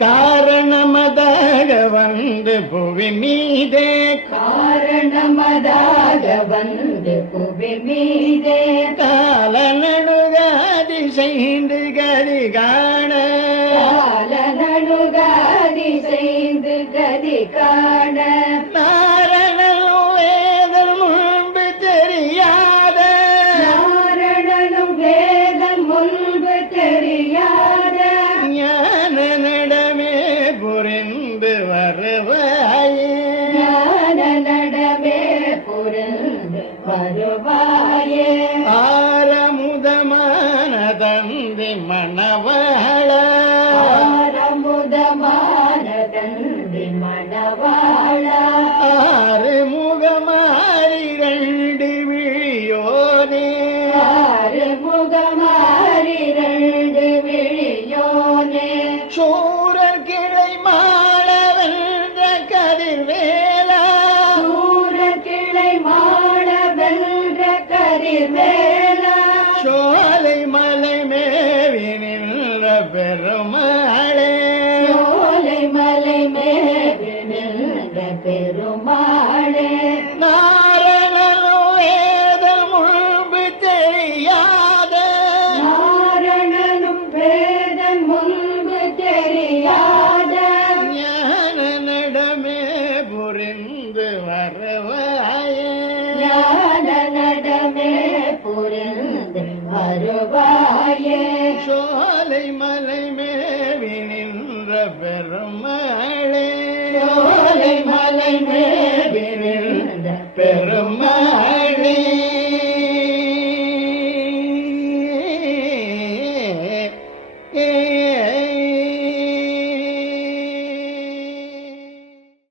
காரணமதாக வந்து புவி மீதே காரணமதாக வந்து புவி மீதே கால நடுகாதி செய்து கதி காண கால நடுகாதி செய்து கதி காண நாரணனும் வேதம் முன்பு தெரியாத நாரணனும் வேதம் முன்பு தெரியாத ஞான நடமே புரிந்து வருவாயே ஞான நடமே புரிந்து வருவாயே ஆரமுதமான தந்தி மணவாள ஆரமுதமான தந்தி மணவாள ஆறு முகமாரி ரெண்டு விழியோனே ஆறு முகமாரி ரெண்டு விழியோனே சூரர் கிளை மாளவென்ற கதிர்வேலா சூர கிளை மாட வென்ற கதிர்வேலா சோலை மலை மேவி நின்ற பெருமாளே சோலை மலை மேவி நின்ற பெருமாளே நாரணனும் வேதம் முன்பு தெரியாத நாரணனும் வேதம் முன்பு தெரியாத ஞான நடமே புரிந்து வருவாயே ஞான நடமே புரிந்து வருவாயே சோலை மலை மேவி நின்ற பெருமாளே சோலை மலை மேவி நின்ற பெருமாளே